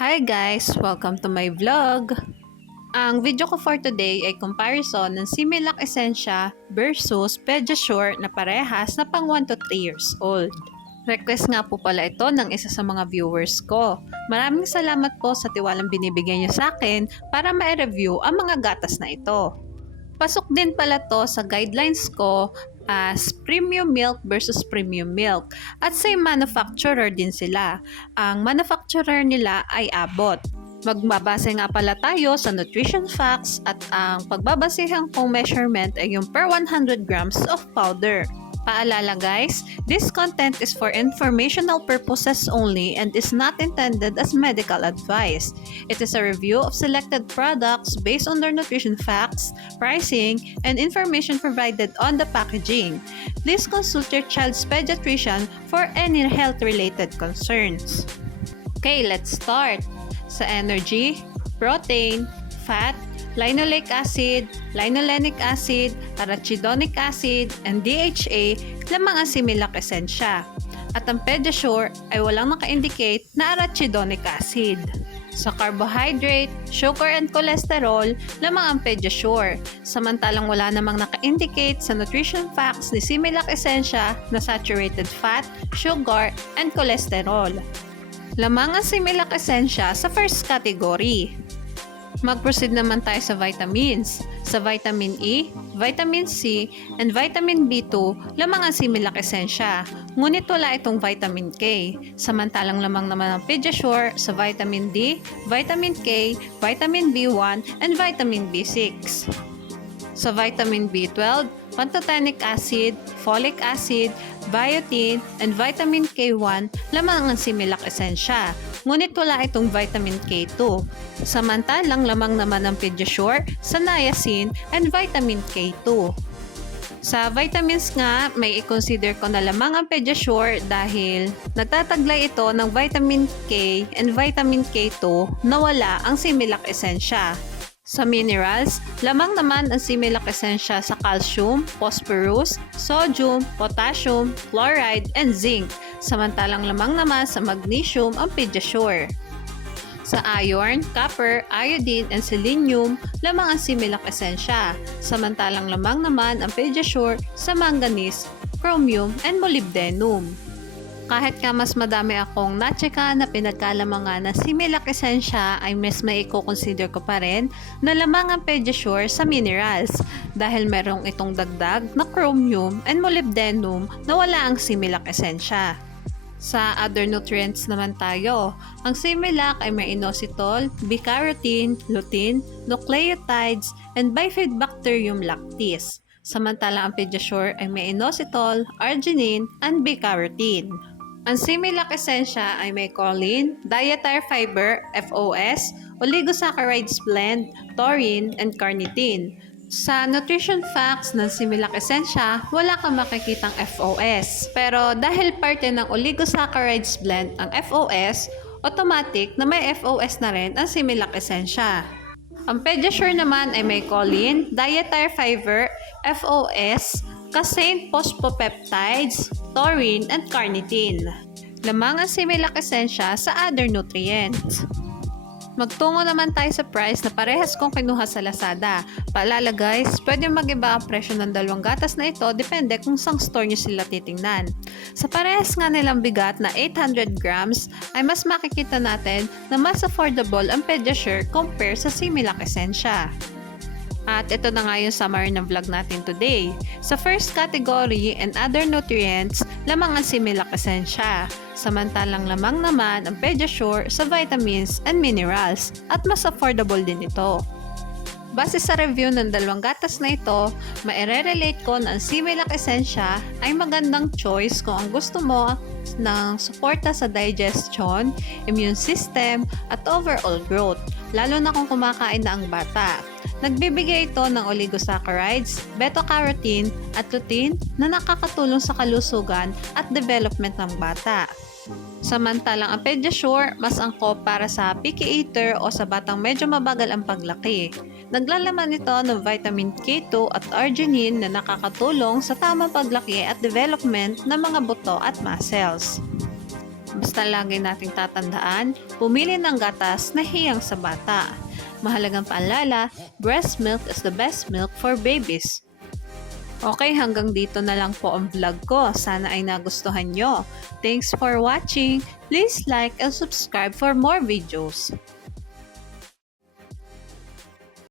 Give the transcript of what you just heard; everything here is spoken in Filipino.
Hi guys! Welcome to my vlog! Ang video ko for today ay comparison ng Similac Essentia versus Pediasure na parehas na pang 1 to 3 years old. Request nga po pala ito ng isa sa mga viewers ko. Maraming salamat po sa tiwalang binibigay niyo sa akin para ma-review ang mga gatas na ito. Pasok din pala to sa guidelines ko as premium milk versus premium milk. At same manufacturer din sila. Ang manufacturer nila ay Abbott. Magbabase nga pala tayo sa nutrition facts at ang pagbabasehan kong measurement ay yung per 100 grams of powder. Paalala guys, this content is for informational purposes only and is not intended as medical advice. It is a review of selected products based on their nutrition facts, pricing, and information provided on the packaging. Please consult your child's pediatrician for any health-related concerns. Okay, let's start. Sa energy, protein, fat, linoleic acid, linolenic acid, arachidonic acid, and DHA, lamang ang Similac Essentia. At ang Pediasure ay walang naka-indicate na arachidonic acid. Sa carbohydrate, sugar, and cholesterol, lamang ang Pediasure. Samantalang wala namang naka-indicate sa nutrition facts ni Similac Essentia na saturated fat, sugar, and cholesterol. Lamang ang Similac Essentia sa first category. Mag-proceed naman tayo sa vitamins. Sa vitamin E, vitamin C, and vitamin B2, lamang ang Similac Essentia. Ngunit wala itong vitamin K. Samantalang lamang naman ang Pediasure sa vitamin D, vitamin K, vitamin B1, and vitamin B6. Sa vitamin B12, pantothenic acid, folic acid, biotin, and vitamin K1, lamang ang Similac Essentia. Ngunit wala itong vitamin K2. Samantalang lamang naman ang Pediasure sa niacin and vitamin K2. Sa vitamins nga, may i-consider ko na lamang ang Pediasure dahil nagtataglay ito ng vitamin K and vitamin K2 na wala ang Similac Essentia. Sa minerals, lamang naman ang Similac Essentia sa calcium, phosphorus, sodium, potassium, chloride, and zinc. Samantalang lamang naman sa magnesium ang Pediasure. Sa iron, copper, iodine, and selenium, lamang ang Similac Essentia. Samantalang lamang naman ang Pediasure sa manganese, chromium, and molybdenum. Kahit nga mas madami akong natsika na pinagkalamangan na Similac Essentia ay mas may i-consider ko pa rin na lamang ang Pediasure sa minerals dahil merong itong dagdag na chromium and molybdenum na wala ang Similac Essentia. Sa other nutrients naman tayo, ang Similac ay may inositol, beta-carotene, lutein, nucleotides, and bifidobacterium lactis. Samantalang ang Pediasure ay may inositol, arginine, and beta-carotene. Ang Similac Essentia ay may choline, dietary fiber, FOS, oligosaccharides blend, taurine, and carnitine. Sa nutrition facts ng Similac Essentia, wala kang makikitang FOS. Pero dahil parte ng oligosaccharides blend ang FOS, automatic na may FOS na rin ang Similac Essentia. Ang Pediasure naman ay may choline, dietary fiber, FOS, casein phosphopeptides, taurine, and carnitine. Lamang ang Similac Essentia sa other nutrients. Magtungo naman tayo sa price na parehas kong kinuha sa Lazada. Paalala guys, pwede mag-iba ang presyo ng dalawang gatas na ito depende kung saan store nyo sila titingnan. Sa parehas nga nilang bigat na 800 grams ay mas makikita natin na mas affordable ang Pediasure compare sa Similac Essentia. At ito na nga yung summary ng vlog natin today. Sa first category and other nutrients, lamang ang Similac Essentia. Samantalang lamang naman ang Pediasure sa vitamins and minerals at mas affordable din ito. Base sa review ng dalawang gatas na ito, maire-relate ko na ang Similac Essentia ay magandang choice kung ang gusto mo ng suporta sa digestion, immune system, at overall growth, lalo na kung kumakain na ang bata. Nagbibigay ito ng oligosaccharides, beta-carotene, at lutein na nakakatulong sa kalusugan at development ng bata. Samantalang ang Pediasure mas angkop para sa picky eater o sa batang medyo mabagal ang paglaki. Naglalaman ito ng vitamin K2 at arginine na nakakatulong sa tamang paglaki at development ng mga buto at muscles. Basta lagi nating tatandaan, pumili ng gatas na hiyang sa bata. Mahalagang paalala, breast milk is the best milk for babies. Okay, hanggang dito na lang po ang vlog ko. Sana ay nagustuhan nyo. Thanks for watching. Please like and subscribe for more videos.